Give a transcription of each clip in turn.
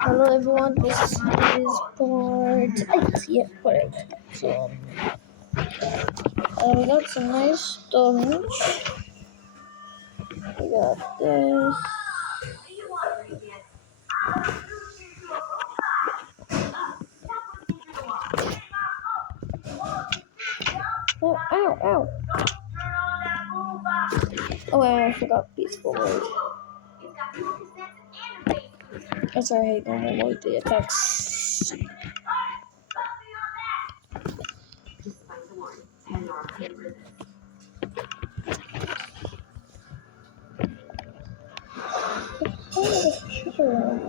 Hello everyone, this is part 8. Yeah, part 8. So, we got some nice storage. We got this. Oh, ow, ow. Oh, wait, I forgot peaceful mode. That's alright, normal mode, the attacks. Oh, sure.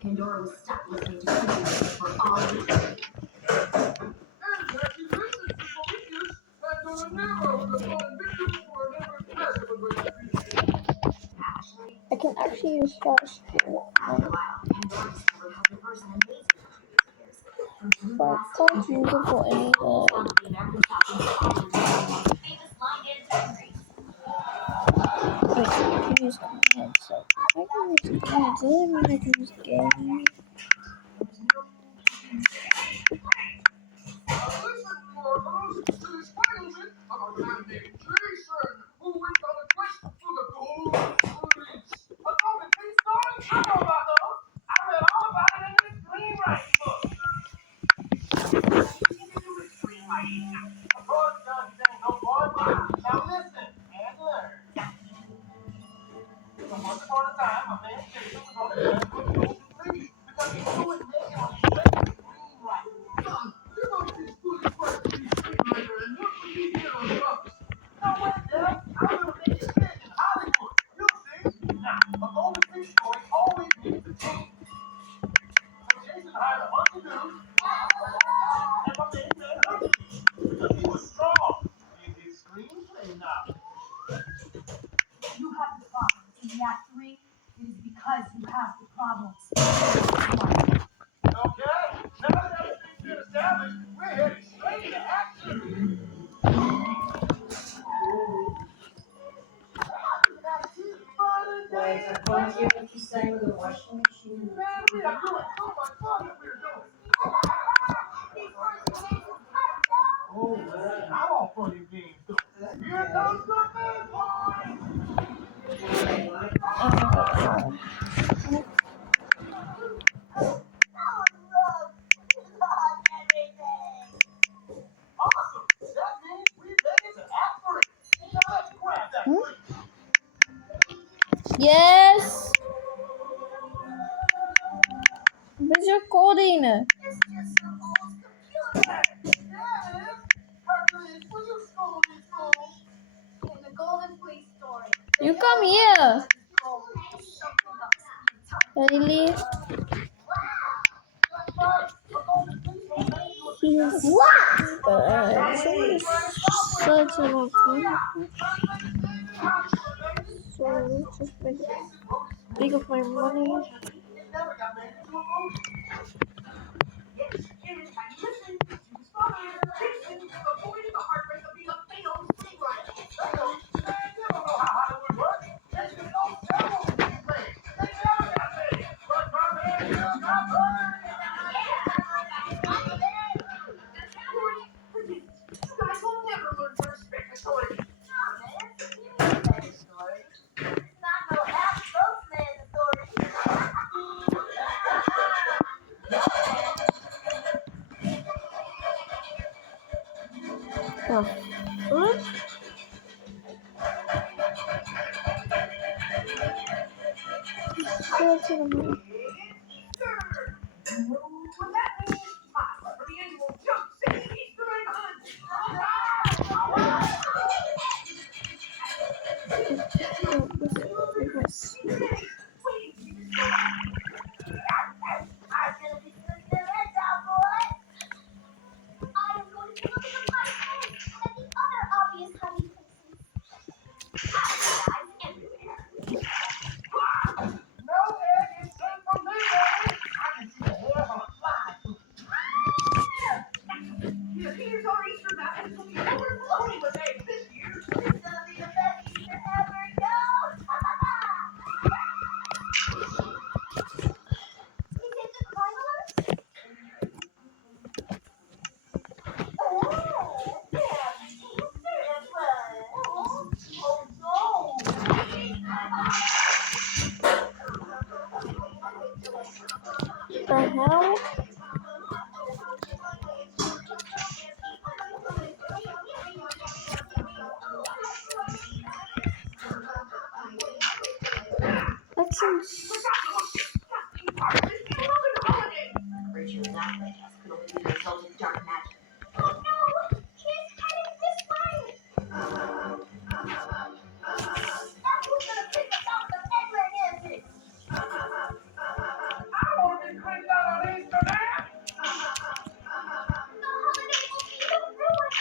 Pandora was stuck listening to Cookie for all week. I can actually use fast food. But I can't use it for any wait, I can use commands. So I can use commands. Does that mean I can use game? You have the problems. In the Act 3, it is because you have the problems. Okay, now that everything's been established, we're heading straight into action. Wait, I can't hear what you're saying with the washing machine. Man, we are doing so much fun that we're doing. Oh, man, I'm all for these games, though. Here comes the big one. Awesome. That means we made it to Act 3. Now let's grab that Hmm? free. Yes! Where's recording? It's just some old computer. Hercules, will you scold this fool? In the Golden Fleece story. You come here! Really? He's such a long time. So just make big of my money. Oh. What? Such a long the hell? That's some. Rachel is out like us could only be the result of dark magic. Oh no! He's heading this way! That's who's gonna pick us out with the Eggman antics! I want to be cranked out on Easter, man! The holiday will be so ruined!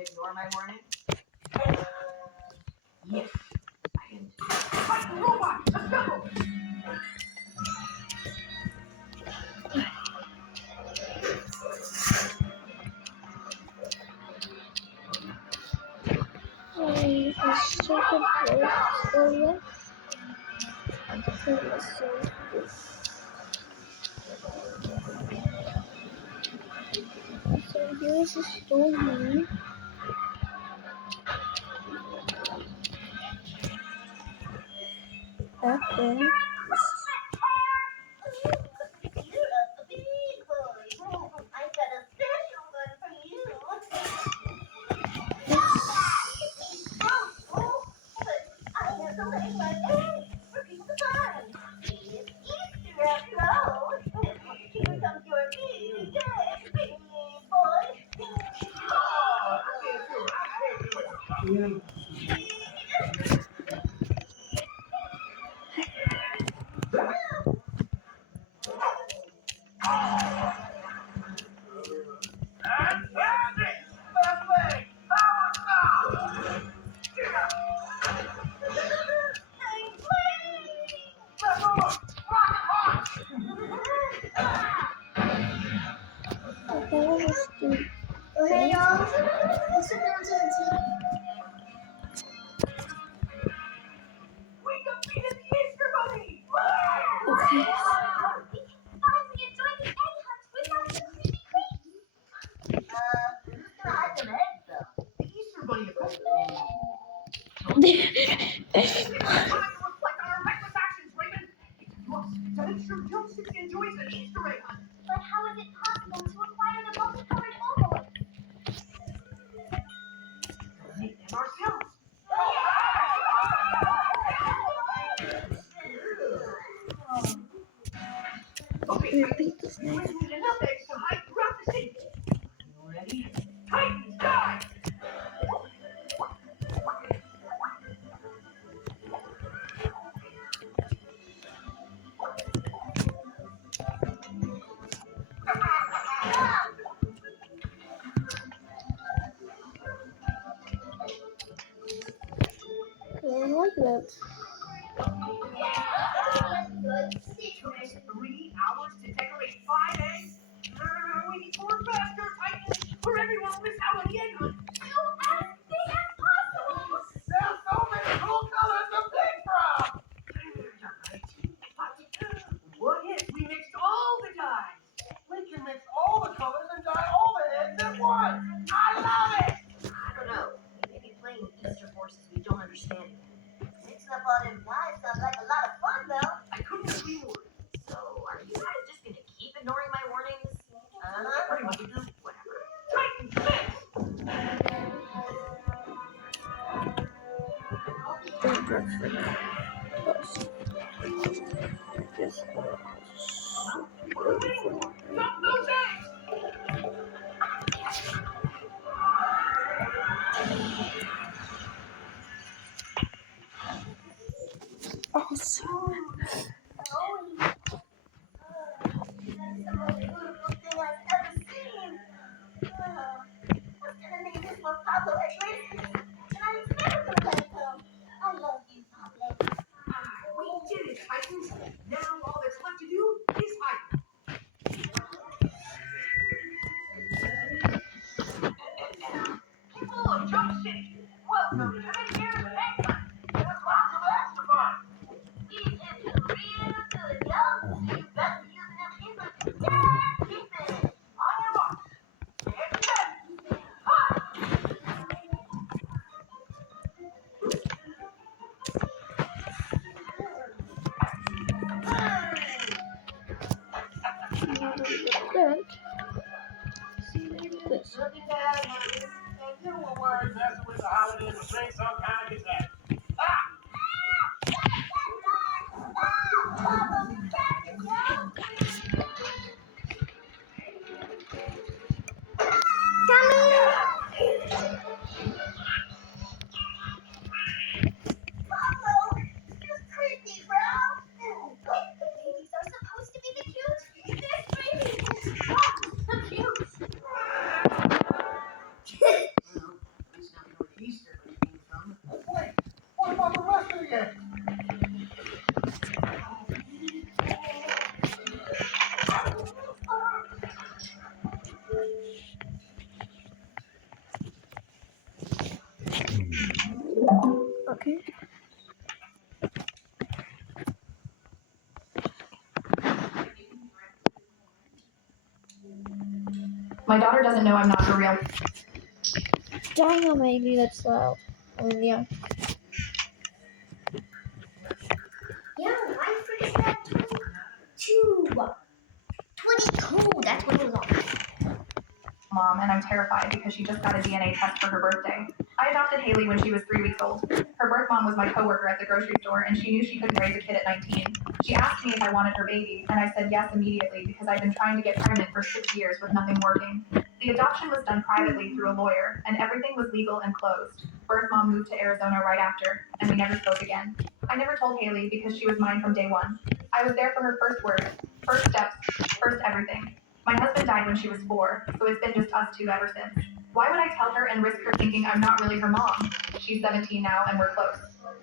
Ignore my warning? Yes, I am. Fight the robot! Let's go! A secret place area. So here's the stone here. Back there. Hey y'all, let's sit down to the TV. We defeated the Easter Bunny! Okay. Finally enjoyed the egg hunt without the creepy creeps! Who's gonna hide them eggs though? The Easter Bunny, of course. It's time to reflect on our reckless actions, Raymond. It's up to us to make sure Jump 6 enjoys the Easter egg hunt. But how is it possible to acquire the multicolored ovoid? Make them ourselves. Okay, Repeat this we next. need enough eggs to hide throughout the city. You ready? Titans, die! I like that. It took us 3 hours to decorate 5 eggs. We need to work faster, Titans, or everyone will miss out on the egg hunt. So as big as possible. There's so many cool colors to pick from. What if we mixed all the dyes? We can mix all the colors and dye all the eggs at once. I love it. I don't know. We may be playing with Easter forces we don't understand yet. Mixing up all them dyes sounds like a lot of fun, though. I couldn't agree more. So, are you guys just gonna keep ignoring my warnings? What do you want to do? Whatever. Titans, mix! Don't work for now. Just Dump those eggs! awesome. That's the most beautiful thing I've ever seen. What's gonna name This. Looking to have money, and you were worried messing with the holidays would bring some kind of catastrophe. Ah! You're creepy, bro. The babies are supposed to be the cute. This baby is not the cute. Well, at least now we know where the Easter bunny came from. Wait, what about the rest of the game? Okay. My daughter doesn't know I'm not for real. Dang, maybe that's loud. I mean, yeah. Yeah, I forget that too. 22, that's when it was on. Mom, and I'm terrified because she just got a DNA test for her birthday. I adopted Haley when she was 3 weeks old. Her birth mom was my coworker at the grocery store, and she knew she couldn't raise a kid at 19. She asked me if I wanted her baby, and I said yes immediately because I'd been trying to get pregnant for 6 years with nothing working. The adoption was done privately through a lawyer, and everything was legal and closed. Birth mom moved to Arizona right after, and we never spoke again. I never told Haley because she was mine from day one. I was there for her first words, first steps, first everything. My husband died when she was 4, so it's been just us two ever since. Why would I tell her and risk her thinking I'm not really her mom? She's 17 now and we're close.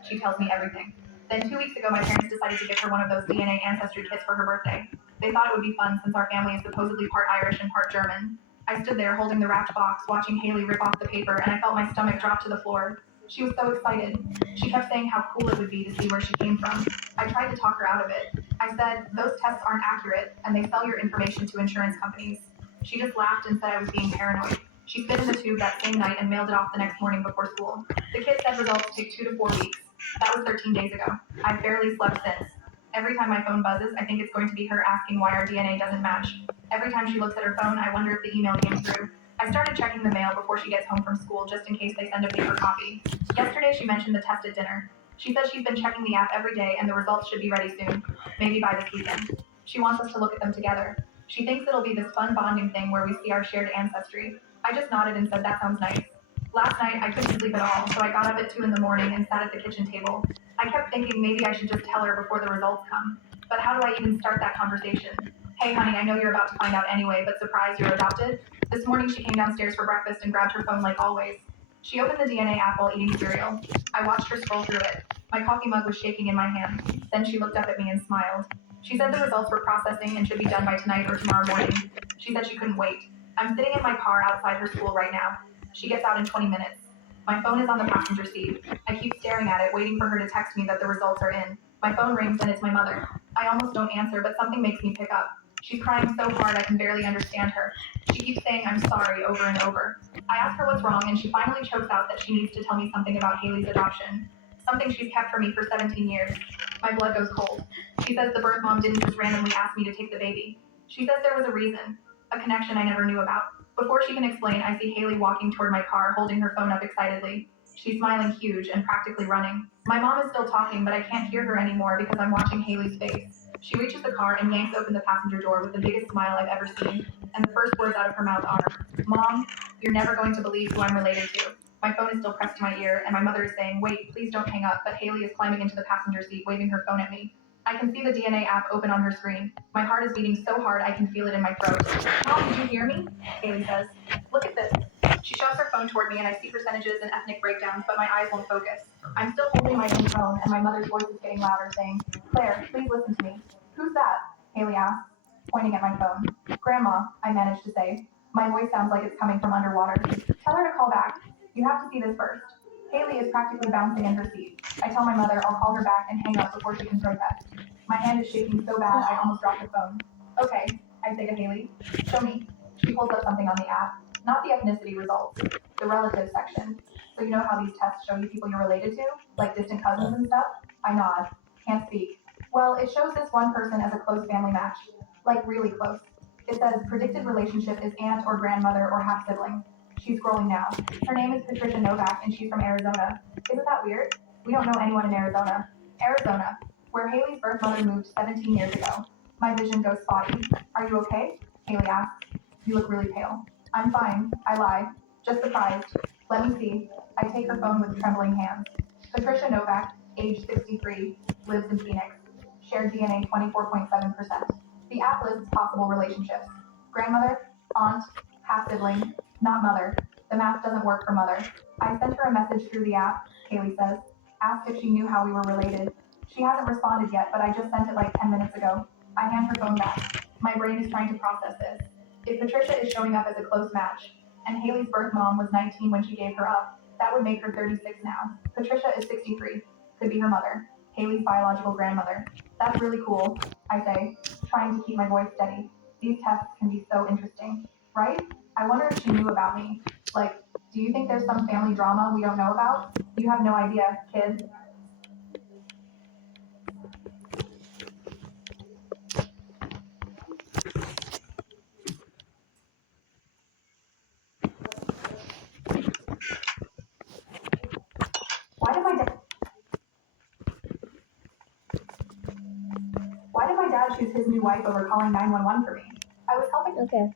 She tells me everything. Then 2 weeks ago, my parents decided to give her one of those DNA ancestry kits for her birthday. They thought it would be fun since our family is supposedly part Irish and part German. I stood there holding the wrapped box, watching Haley rip off the paper, and I felt my stomach drop to the floor. She was so excited. She kept saying how cool it would be to see where she came from. I tried to talk her out of it. I said, those tests aren't accurate, and they sell your information to insurance companies. She just laughed and said I was being paranoid. She spit in the tube that same night and mailed it off the next morning before school. The kid said results take 2 to 4 weeks. That was 13 days ago. I've barely slept since. Every time my phone buzzes, I think it's going to be her asking why our DNA doesn't match. Every time she looks at her phone, I wonder if the email came through. I started checking the mail before she gets home from school just in case they send a paper copy. Yesterday she mentioned the test at dinner. She says she's been checking the app every day and the results should be ready soon, maybe by this weekend. She wants us to look at them together. She thinks it'll be this fun bonding thing where we see our shared ancestry. I just nodded and said that sounds nice. Last night I couldn't sleep at all, so I got up at 2 in the morning and sat at the kitchen table. I kept thinking maybe I should just tell her before the results come. But how do I even start that conversation? Hey honey, I know you're about to find out anyway, but surprise, you're adopted? This morning she came downstairs for breakfast and grabbed her phone like always. She opened the DNA app while eating cereal. I watched her scroll through it. My coffee mug was shaking in my hand. Then she looked up at me and smiled. She said the results were processing and should be done by tonight or tomorrow morning. She said she couldn't wait. I'm sitting in my car outside her school right now. She gets out in 20 minutes. My phone is on the passenger seat. I keep staring at it, waiting for her to text me that the results are in. My phone rings and it's my mother. I almost don't answer, but something makes me pick up. She's crying so hard I can barely understand her. She keeps saying I'm sorry over and over. I ask her what's wrong, and she finally chokes out that she needs to tell me something about Haley's adoption. Something she's kept from me for 17 years. My blood goes cold. She says the birth mom didn't just randomly ask me to take the baby. She says there was a reason, a connection I never knew about. Before she can explain, I see Haley walking toward my car, holding her phone up excitedly. She's smiling huge and practically running. My mom is still talking, but I can't hear her anymore because I'm watching Haley's face. She reaches the car and yanks open the passenger door with the biggest smile I've ever seen. And the first words out of her mouth are, Mom, you're never going to believe who I'm related to. My phone is still pressed to my ear, and my mother is saying, wait, please don't hang up, but Haley is climbing into the passenger seat, waving her phone at me. I can see the DNA app open on her screen. My heart is beating so hard I can feel it in my throat. Mom, did you hear me? Haley says. Look at this. She shoves her phone toward me and I see percentages and ethnic breakdowns, but my eyes won't focus. I'm still holding my own phone and my mother's voice is getting louder saying, Claire, please listen to me. Who's that? Haley asks, pointing at my phone. Grandma, I managed to say. My voice sounds like it's coming from underwater. Tell her to call back. You have to see this first. Haley is practically bouncing in her seat. I tell my mother I'll call her back and hang up before she can protest. My hand is shaking so bad I almost dropped the phone. Okay, I say to Haley. Show me. She pulls up something on the app. Not the ethnicity results, the relatives section. So you know how these tests show you people you're related to? Like distant cousins and stuff? I nod. Can't speak. Well, it shows this one person as a close family match. Like really close. It says predicted relationship is aunt or grandmother or half sibling. She's scrolling now. Her name is Patricia Novak and she's from Arizona. Isn't that weird? We don't know anyone in Arizona. Arizona, where Haley's birth mother moved 17 years ago. My vision goes spotty. Are you okay? Haley asks. You look really pale. I'm fine. I lie. Just surprised. Let me see. I take her phone with trembling hands. Patricia Novak, age 63, lives in Phoenix. Shared DNA 24.7%. The app lists possible relationships. Grandmother, aunt, half-sibling, not mother. The math doesn't work for mother. I sent her a message through the app, Haley says. Asked if she knew how we were related. She hasn't responded yet, but I just sent it like 10 minutes ago. I hand her phone back. My brain is trying to process this. If Patricia is showing up as a close match, and Haley's birth mom was 19 when she gave her up, that would make her 36 now. Patricia is 63. Could be her mother. Haley's biological grandmother. That's really cool, I say, trying to keep my voice steady. These tests can be so interesting, right? I wonder if she knew about me. Like, do you think there's some family drama we don't know about? You have no idea, kid. Why did my dad choose his new wife over calling 911 for me? I was helping. Okay.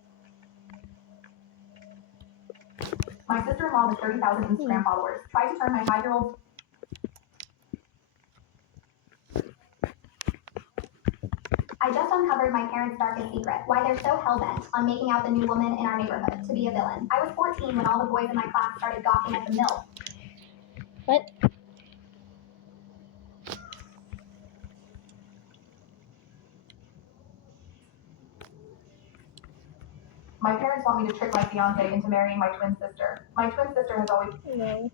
My sister-in-law with 30,000 Instagram followers tried to turn my 5-year-old. I just uncovered my parents' darkest secret, why they're so hell-bent on making out the new woman in our neighborhood to be a villain. I was 14 when all the boys in my class started gawking at the MILF. What? My parents want me to trick my fiance into marrying my twin sister. My twin sister has always. No.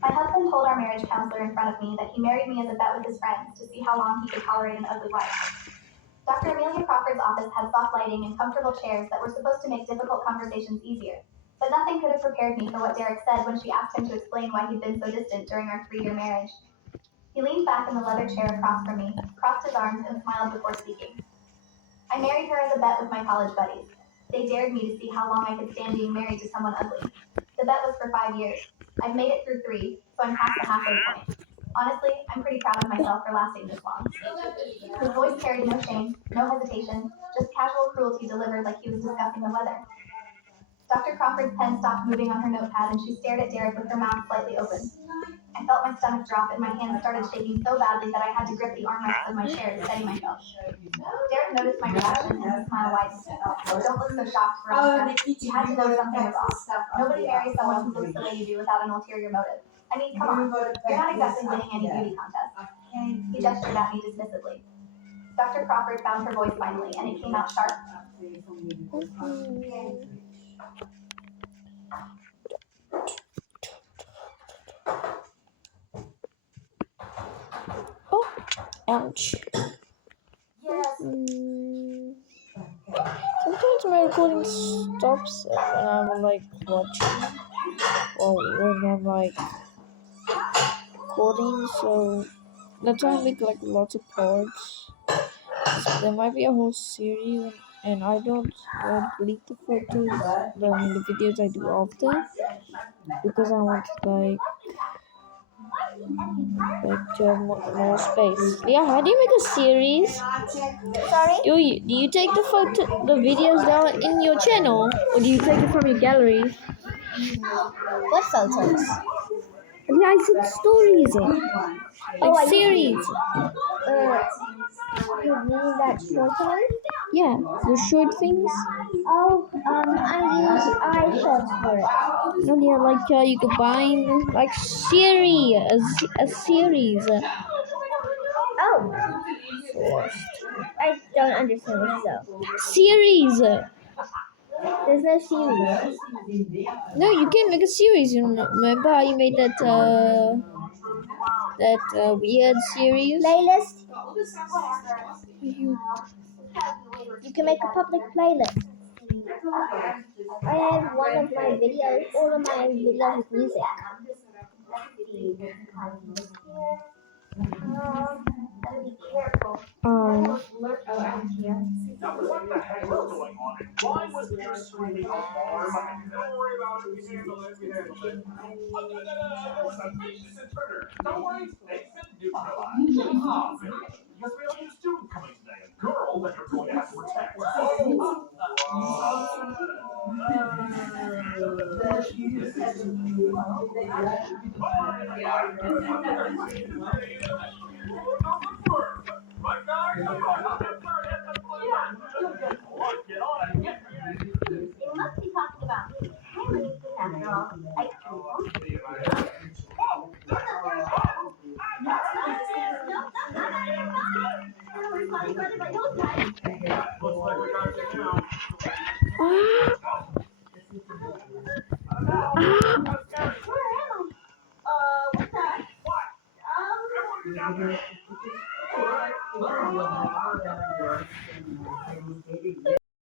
My husband told our marriage counselor in front of me that he married me as a bet with his friends to see how long he could tolerate an ugly wife. Dr. Amelia Crawford's office had soft lighting and comfortable chairs that were supposed to make difficult conversations easier. But nothing could have prepared me for what Derek said when she asked him to explain why he'd been so distant during our 3-year marriage. He leaned back in the leather chair across from me, crossed his arms, and smiled before speaking. I married her as a bet with my college buddies. They dared me to see how long I could stand being married to someone ugly. The bet was for 5 years. I've made it through 3, so I'm past the halfway point. Honestly, I'm pretty proud of myself for lasting this long. His voice carried no shame, no hesitation, just casual cruelty delivered like he was discussing the weather. Dr. Crawford's pen stopped moving on her notepad and she stared at Derek with her mouth slightly open. I felt my stomach drop and my hands started shaking so badly that I had to grip the armrests of my chair to steady myself. Derek noticed my reaction and his smile widened. Don't look so shocked, Veronica. You had to know something was off. Nobody marries someone who looks the way you do without an ulterior motive. I mean, come on. You're not exactly winning any beauty contest. He gestured at me dismissively. Dr. Crawford found her voice finally, and it came out sharp. Oh, ouch. Sometimes my recording stops when I'm like watching or when I'm like recording, so that's why I make like lots of parts. There might be a whole series, and I don't delete the photos, the videos I do often, because I want to have more space. Yeah, how do you make a series? Sorry? Do you take the videos down in your channel, or do you take it from your galleries? What photos? Yeah, I said stories. Like series. You mean that short one? Yeah, the short things. Oh, I use iShorts for it. No, yeah, like you combine like a series. Oh. I don't understand what you said. Series. There's no series. No, you can make a series. You remember how you made that weird series? Playlist? You You can make a public playlist. I have one of my videos, all of my videos with music. Better be careful. Um, Lurking around here. Now, what the heck was going on? Why was Pierce swinging a arm? Don't worry about it. We handle it. There was a vicious intruder. Don't worry, they've been neutralized. Ah, very good. Because we have a new student coming today, a girl that you're going to have to protect. Right, guys? Come on, get on it. They must be talking about me. Haley, after all, I Looks like we got you now. what's that? Everyone get down there.